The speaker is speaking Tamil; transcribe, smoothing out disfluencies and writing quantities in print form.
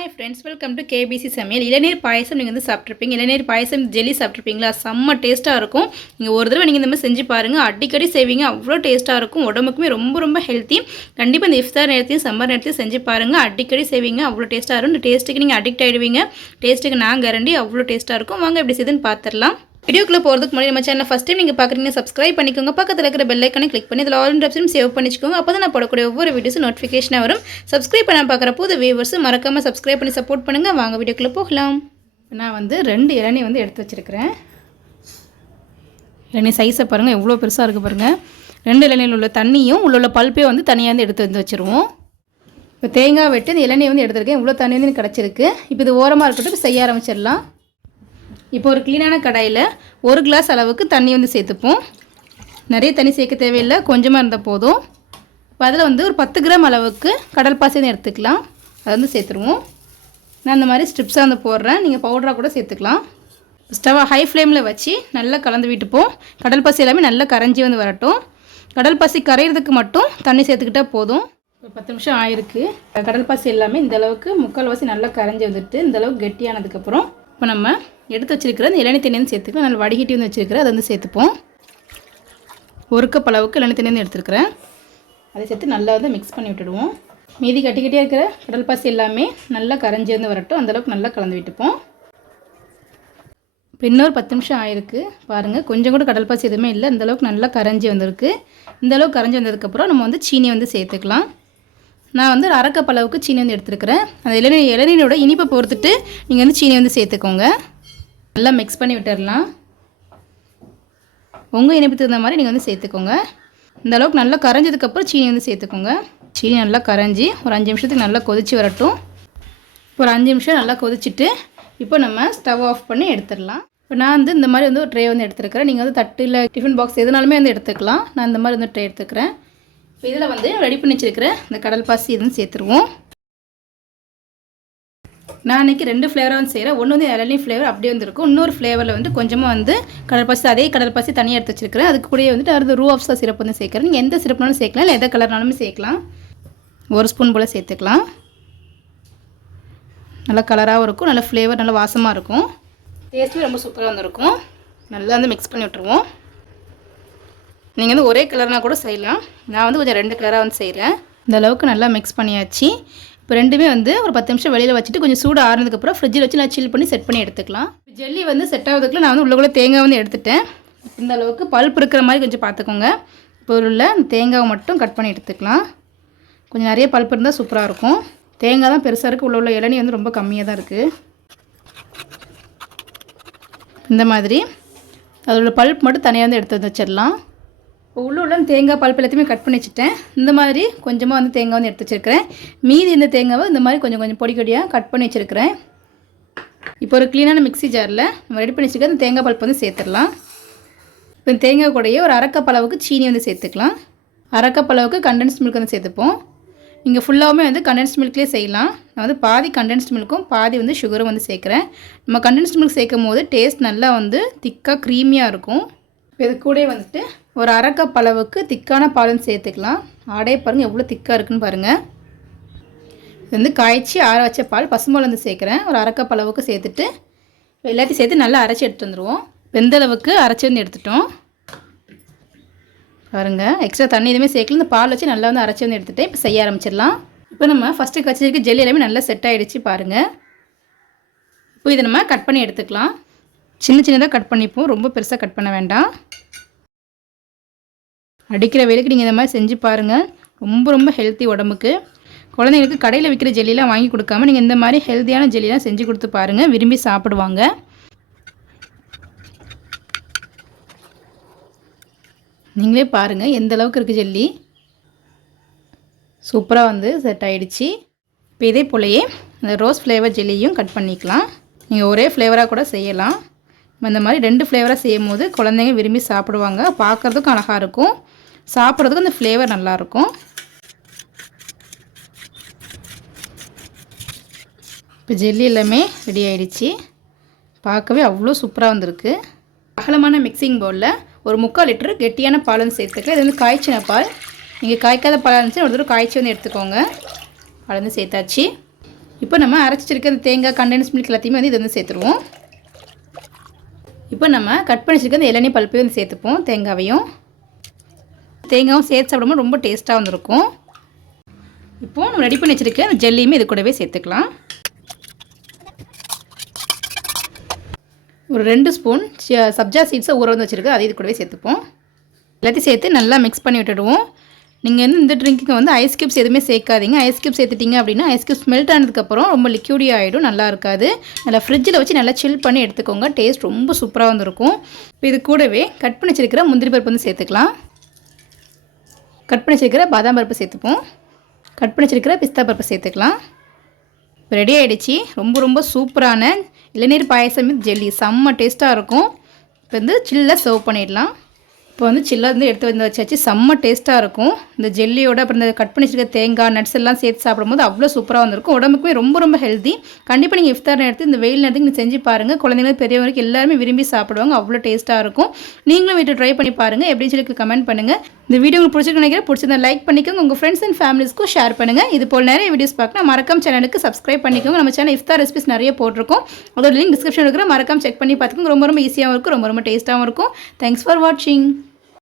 Hi friends, welcome to KBC சமையல். இளநீர் பாயசம் நீங்கள் வந்து சாப்பிட்ருப்பீங்க. இளநீர் பாயசம் ஜெல்லி சாப்பிட்ருப்பீங்களா? செம்ம டேஸ்ட்டாக இருக்கும். நீங்கள் ஒரு தடவை நீங்கள் இந்த மாதிரி செஞ்சு பாருங்கள். அடிக்கடி செய்வீங்க, அவ்வளோ டேஸ்ட்டாக இருக்கும். உடம்புக்குமே ரொம்ப ரொம்ப ஹெல்த்தி. கண்டிப்பாக இந்த இஃப்தார் நேரத்தையும் சம்மர் நேரத்தையும் செஞ்சு பாருங்கள். அடிக்கடி செய்வீங்க, அவ்வளோ டேஸ்ட்டாக இருக்கும். இந்த டேஸ்ட்டுக்கு நீங்கள் அடிக்ட் ஆகிடுவீங்க. டேஸ்ட்டுக்கு நான் கேரண்டி அவ்வளோ டேஸ்ட்டாக இருக்கும். வாங்க எப்படி செய்யுதுன்னு பார்த்துடலாம். வீடியோக்குள்ளே போகிறதுக்கு முன்னாடி நம்ம சேனல் ஃபஸ்ட் டைம் நீங்கள் பார்க்குறீங்க, சப்ஸ்கிரைப் பண்ணிக்கோங்க. பக்கத்தில் இருக்கிற பெல் ஐக்கானை கிளிக் பண்ணி இதில் ஆல் ஆப்ஷனும் சேவ் பண்ணிக்கோங்க. அப்போ தான் நான் போடக்கூடிய ஒவ்வொரு வீடியோஸும் நோட்டிஃபிகேஷனாக வரும். சப்ஸ்கிரைப் பண்ண பார்க்குற புது வியூவர்ஸ் மறக்காமல் சப்ஸ்கிரைப் பண்ணி சப்போர்ட் பண்ணுங்கள். வாங்க வீடியோக்குள்ளே போகலாம். நான் வந்து 2 இளநீ வந்து எடுத்து வச்சுருக்கிறேன். இளநீ சைஸை பாருங்கள், எவ்வளோ பெருசாக இருக்குது பாருங்கள். 2 இளநீர் உள்ள தண்ணியும் உள்ள பல்ப்பையும் வந்து தனியாக வந்து எடுத்து வச்சுருவோம். இப்போ தேங்காய் வெட்டி இந்த இளநீ வந்து எடுத்துருக்கேன். இவ்வளோ தண்ணி வந்து கிடச்சிருக்கு. இப்போ இது ஓரமாக இருக்கட்டும். இப்போ செய்ய ஆரம்பிச்சிடலாம். இப்போ ஒரு க்ளீனான கடாயில் 1 கிளாஸ் அளவுக்கு தண்ணி வந்து சேர்த்துப்போம். நிறைய தண்ணி சேர்க்க தேவையில்லை, கொஞ்சமாக இருந்தால் போதும். இப்போ அதில் வந்து ஒரு 10 கிராம் அளவுக்கு கடல் பாசி வந்து எடுத்துக்கலாம். அதை வந்து சேர்த்துருவோம். நான் இந்த மாதிரி ஸ்ட்ரிப்ஸாக வந்து போடுறேன். நீங்கள் பவுடராக கூட சேர்த்துக்கலாம். ஸ்டவ்வை ஹை ஃப்ளேமில் வச்சு நல்லா கலந்து விட்டுப்போம். கடல் பாசி எல்லாமே நல்லா கரைஞ்சி வந்து வரட்டும். கடல் பாசி கரையிறதுக்கு மட்டும் தண்ணி சேர்த்துக்கிட்டால் போதும். ஒரு 10 நிமிஷம் ஆயிருக்கு. கடல் பாசி எல்லாமே இந்தளவுக்கு முக்கால்வாசி நல்லா கரைஞ்சி வந்துட்டு இந்தளவுக்கு கெட்டியானதுக்கப்புறம் இப்போ நம்ம எடுத்து வச்சுருக்கிற இந்த இளநீ தண்ணி வந்து சேர்த்துக்கலாம். நல்லா வடிகட்டி வந்து வச்சுருக்கிறேன், அதை வந்து சேர்த்துப்போம். 1 கப் அளவுக்கு இளநீ தண்ணி வந்து எடுத்துருக்கிறேன். அதை சேர்த்து நல்லா வந்து மிக்ஸ் பண்ணி விட்டுடுவோம். மீதி கட்டியாக இருக்கிற கடல் பாசி எல்லாமே நல்லா கரைஞ்சி வந்து வரட்டும். அந்தளவுக்கு நல்லா கலந்து விட்டுப்போம். இப்போ இன்னொரு 10 நிமிஷம் ஆயிருக்கு. பாருங்கள், கொஞ்சம் கூட கடல் பாசி எதுவுமே இல்லை. இந்தளவுக்கு நல்லா கரைஞ்சி வந்திருக்கு. இந்தளவுக்கு கரைஞ்சி வந்ததுக்கப்புறம் நம்ம வந்து சீனி வந்து சேர்த்துக்கலாம். நான் வந்து 1/2 கப் அளவுக்கு சீனி வந்து எடுத்துருக்கிறேன். அந்த இளநீரோட இனிப்பை பொறுத்துட்டு நீங்கள் வந்து சீனி வந்து சேர்த்துக்கோங்க. நல்லா மிக்ஸ் பண்ணி விட்டுடலாம். உங்கள் இனிப்புக்கு தகுந்த மாதிரி நீங்கள் வந்து சேர்த்துக்கோங்க. இந்த அளவுக்கு நல்லா கரைஞ்சதுக்கப்புறம் சீனி வந்து சேர்த்துக்கோங்க. சீனி நல்லா கரைஞ்சி ஒரு 5 நிமிஷத்துக்கு நல்லா கொதித்து வரட்டும். இப்போ ஒரு 5 நிமிஷம் நல்லா கொதிச்சுட்டு இப்போ நம்ம ஸ்டவ் ஆஃப் பண்ணி எடுத்துடலாம். இப்போ நான் வந்து இந்த மாதிரி வந்து ஒரு ட்ரே வந்து எடுத்துருக்கிறேன். நீங்கள் வந்து தட்டு இல்லை டிஃபன் பாக்ஸ் எதுனாலுமே வந்து எடுத்துக்கலாம். நான் இந்த மாதிரி வந்து ட்ரே எடுத்துக்கிறேன். இப்போ இதில் வந்து ரெடி பண்ணி வச்சுருக்கிற இந்த கடல் பாசி இதுன்னு சேர்த்துருவோம். நான் இன்றைக்கி 2 ஃப்ளேவராக வந்து செய்கிறேன். ஒன்று வந்து இளநீ ஃப்ளேவர் அப்படியே வந்துருக்கும். இன்னொரு ஃப்ளேவரில் வந்து கொஞ்சமாக வந்து கடல் பாசி, அதே கடல் பாசி தனியாக எடுத்து வச்சுருக்கிறேன். அதுக்கு கூட வந்துட்டு அது ரூ ஆஃப்ஸா சிரப் வந்து சேர்க்குறேன். நீங்கள் எந்த சிரப்னாலும் சேர்க்கலாம், இல்லை எந்த கலர்னாலுமே சேர்க்கலாம். 1 ஸ்பூன் போல் சேர்த்துக்கலாம். நல்லா கலராகவும் இருக்கும், நல்ல ஃப்ளேவர், நல்ல வாசமாக இருக்கும். டேஸ்ட்டும் ரொம்ப சூப்பராக வந்துருக்கும். நல்லா வந்து மிக்ஸ் பண்ணி விட்டுருவோம். நீங்கள் வந்து ஒரே கலர்னால் கூட செய்யலாம். நான் வந்து கொஞ்சம் 2 கலராக வந்து செய்கிறேன். இந்த அளவுக்கு நல்லா மிக்ஸ் பண்ணியாச்சு. இப்போ ரெண்டுமே வந்து ஒரு 10 நிமிஷம் வெளியில் வச்சுட்டு கொஞ்சம் சூடு ஆறுனதுக்கப்புறம் ஃப்ரிட்ஜில் வச்சு நான் சில் பண்ணி செட் பண்ணி எடுத்துக்கலாம். ஜெல்லி வந்து செட் ஆகுதுக்குள்ள நான் வந்து உள்ளே தேங்காய் வந்து எடுத்துட்டேன். இந்த அளவுக்கு பல்ப் இருக்கிற மாதிரி கொஞ்சம் பார்த்துக்கோங்க. இப்போ உள்ள அந்த தேங்காவை மட்டும் கட் பண்ணி எடுத்துக்கலாம். கொஞ்சம் நிறைய பல்ப் இருந்தால் சூப்பராக இருக்கும். தேங்காய் தான் பெருசாக இருக்குது, உள்ள இளநீ வந்து ரொம்ப கம்மியாக தான் இருக்குது. இந்த மாதிரி அதோட பல்ப் மட்டும் தனியாக வந்து எடுத்து வச்சிடலாம். இப்போ உள்ள தேங்காய் பல்ப் எல்லாத்தையுமே கட் பண்ணி வச்சுட்டேன். இந்த மாதிரி கொஞ்சமாக வந்து தேங்காய் வந்து எடுத்து வச்சுருக்கிறேன். மீதி இந்த தேங்காவை இந்த மாதிரி கொஞ்சம் கொஞ்சம் பொடி பொடியாக கட் பண்ணி வச்சுருக்கிறேன். இப்போ ஒரு க்ளீனான மிக்ஸி ஜாரில் நம்ம ரெடி பண்ணி வச்சுருக்க இந்த தேங்காய் பல்ப் வந்து சேர்த்துடலாம். இப்போ இந்த தேங்காய் கூடயே ஒரு 1/2 கப் அளவுக்கு சீனி வந்து சேர்த்துக்கலாம். 1/2 கப் அளவுக்கு கண்டென்ஸ்ட் மில்க் வந்து சேர்த்துப்போம். நீங்கள் ஃபுல்லாகவுமே வந்து கண்டென்ஸ்ட் மில்க்லேயே செய்யலாம். நான் வந்து பாதி கண்டென்ஸ்ட் மில்க்கும் பாதி வந்து சுகரும் வந்து சேர்க்குறேன். நம்ம கண்டென்ஸ்ட் மில்க் சேர்க்கும் போது டேஸ்ட் நல்லா வந்து திக்காக க்ரீமியாக இருக்கும். இப்போ இது கூட வந்துட்டு ஒரு 1/2 கப் அளவுக்கு திக்கான பாலும் சேர்த்துக்கலாம். ஆடே பாருங்கள் எவ்வளோ திக்காக இருக்குன்னு பாருங்கள். இது வந்து காய்ச்சி ஆற வச்ச பால், பசும்பால் வந்து சேர்க்குறேன். ஒரு 1/2 கப் அளவுக்கு சேர்த்துட்டு எல்லாத்தையும் சேர்த்து நல்லா அரைச்சி எடுத்து வந்துடுவோம். வெந்த அளவுக்கு அரைச்சி வந்து எடுத்துட்டோம் பாருங்கள். எக்ஸ்ட்ரா தண்ணி எதுவுமே சேர்க்கல. இந்த பால் வச்சு நல்லா வந்து அரைச்சி வந்து எடுத்துகிட்டு இப்போ செய்ய ஆரம்பிச்சிடலாம். இப்போ நம்ம ஃபஸ்ட்டு வச்சுருக்க ஜெல்லி எல்லாமே நல்லா செட் ஆகிடுச்சு பாருங்கள். இப்போ இதை நம்ம கட் பண்ணி எடுத்துக்கலாம். சின்ன சின்னதாக கட் பண்ணிப்போம், ரொம்ப பெருசாக கட் பண்ண வேண்டாம். அடிக்கிற வேலைக்கு நீங்கள் இந்த மாதிரி செஞ்சு பாருங்கள். ரொம்ப ரொம்ப ஹெல்த்தி உடம்புக்கு. குழந்தைங்களுக்கு கடையில் விற்கிற ஜெல்லிலாம் வாங்கி கொடுக்காம நீங்கள் இந்த மாதிரி ஹெல்த்தியான ஜெல்லிலாம் செஞ்சு கொடுத்து பாருங்கள், விரும்பி சாப்பிடுவாங்க. நீங்களே பாருங்கள் எந்த அளவுக்கு இருக்குது ஜெல்லி. சூப்பராக வந்து செட் ஆகிடுச்சு. இப்போ இதே போலயே இந்த ரோஸ் ஃப்ளேவர் ஜெல்லியும் கட் பண்ணிக்கலாம். நீங்கள் ஒரே ஃப்ளேவராக கூட செய்யலாம். இந்த மாதிரி 2 ஃப்ளேவராக செய்யும் போது குழந்தைங்க விரும்பி சாப்பிடுவாங்க. பார்க்குறதுக்கும் அழகாக இருக்கும், சாப்பிட்றதுக்கும் அந்த ஃப்ளேவர் நல்லாயிருக்கும். இப்போ ஜெல்லி எல்லாமே ரெடி ஆகிடுச்சு. பார்க்கவே அவ்வளோ சூப்பராக வந்திருக்கு. அகலமான மிக்சிங் பவுலில் ஒரு 3/4 லிட்டர் கெட்டியான பால் வந்து சேர்த்துக்கலாம். இது வந்து காய்ச்சின பால். நீங்கள் காய்க்காத பால் இருந்துச்சு ஒரு தடவை காய்ச்சி வந்து எடுத்துக்கோங்க. பால் வந்து சேர்த்தாச்சு. இப்போ நம்ம அரைச்சி வச்சிருக்க அந்த தேங்காய் கண்டென்ஸ் மில்க் எல்லாத்தையுமே வந்து இது வந்து சேர்த்துருவோம். இப்போ நம்ம கட் பண்ணி வச்சிருக்க அந்த இளநீர் பல்ப்பையும் வந்து சேர்த்துப்போம். தேங்காவையும் சேர்த்து சாப்பிடும்போது ரொம்ப டேஸ்ட்டாக வந்துருக்கும். இப்போது நம்ம ரெடி பண்ணி வச்சுருக்க அந்த ஜெல்லியுமே இது கூடவே சேர்த்துக்கலாம். ஒரு 2 ஸ்பூன் சப்ஜா சீட்ஸை ஊற வந்து வச்சுருக்கு, அதை இது கூடவே சேர்த்துப்போம். எல்லாத்தையும் சேர்த்து நல்லா மிக்ஸ் பண்ணி விட்டுடுவோம். நீங்கள் வந்து இந்த ட்ரிங்க்குக்கு வந்து ஐஸ் க்யூப்ஸ் எதுவுமே சேர்க்காதீங்க. ஐஸ் க்யூப் சேர்த்துட்டிங்க அப்படின்னா ஐஸ் க்யூப்ஸ் மெல்ட் ஆனதுக்கப்புறம் ரொம்ப லிக்யூடியாக ஆகிடும், நல்லா இருக்காது. நல்லா ஃப்ரிட்ஜில் வச்சு நல்லா சில் பண்ணி எடுத்துக்கோங்க. டேஸ்ட் ரொம்ப சூப்பராக வந்துருக்கும். இப்போ இது கூடவே கட் பண்ணி வச்சிருக்கிற முந்திரி பருப்பு வந்து சேர்த்துக்கலாம். கட் பண்ணி வச்சிருக்கிற பாதாம் பருப்பு சேர்த்துப்போம். கட் பண்ணி வச்சிருக்கிற பிஸ்தா பருப்பு சேர்த்துக்கலாம். இப்போ ரெடி ஆகிடுச்சு. ரொம்ப சூப்பரான இளநீர் பாயசம் வித் ஜெல்லி, செம்ம டேஸ்ட்டாக இருக்கும். இப்போ வந்து சில்லாக சர்வ் பண்ணிடலாம். இப்போ வந்து சில்லாக வந்து எடுத்து வந்து வச்சாச்சு. செம்ம டேஸ்ட்டாக இருக்கும். இந்த ஜெல்லியோட அப்புறம் இந்த கட் பண்ணி வச்சிருக்க தேங்காய் நட்ஸ் எல்லாம் சேர்த்து சாப்பிடும்போது அவ்வளோ சூப்பராக வந்திருக்கும். உடம்புக்குமே ரொம்ப ஹெல்த்தி. கண்டிப்பாக நீங்கள் இஃப்தார் நேரத்து இந்த வெயில் நேரத்துக்கு நீங்கள் செஞ்சு பாருங்கள். குழந்தைங்களுக்கு பெரியவங்களுக்கு எல்லாருமே விரும்பி சாப்பிடுவாங்க. அவ்வளோ டேஸ்ட்டாக இருக்கும். நீங்களும் வீட்டில் ட்ரை பண்ணி பாருங்கள். எப்படின்னு சொல்லி கமெண்ட் பண்ணுங்கள். இந்த வீடியோ உங்களுக்கு பிடிச்சிருக்கு நினைக்கிறேன். பிடிச்சிருந்தா லைக் பண்ணிக்கோங்க. உங்கள் ஃப்ரெண்ட்ஸ் அண்ட் ஃபேமிலிஸ்க்கும் ஷேர் பண்ணுங்கள். இது போல் நிறைய வீடியோஸ் பார்க்கணும். மறக்காம சேனலுக்கு சப்ஸ்கிரைப் பண்ணிக்கோங்க. நம்ம சேனல் இஃப்தார் ரெசிபிஸ் நிறைய போட்டிருக்கோம். அதோட லிங்க் டிஸ்கிரிப்ஷன் இருக்கிற மறக்காம செக் பண்ணி பார்த்துக்கோங்க. ரொம்ப ஈஸியாகவும் இருக்கும், ரொம்ப டேஸ்ட்டாகவும் இருக்கும். தேங்க்ஸ் ஃபார் வாட்சிங்.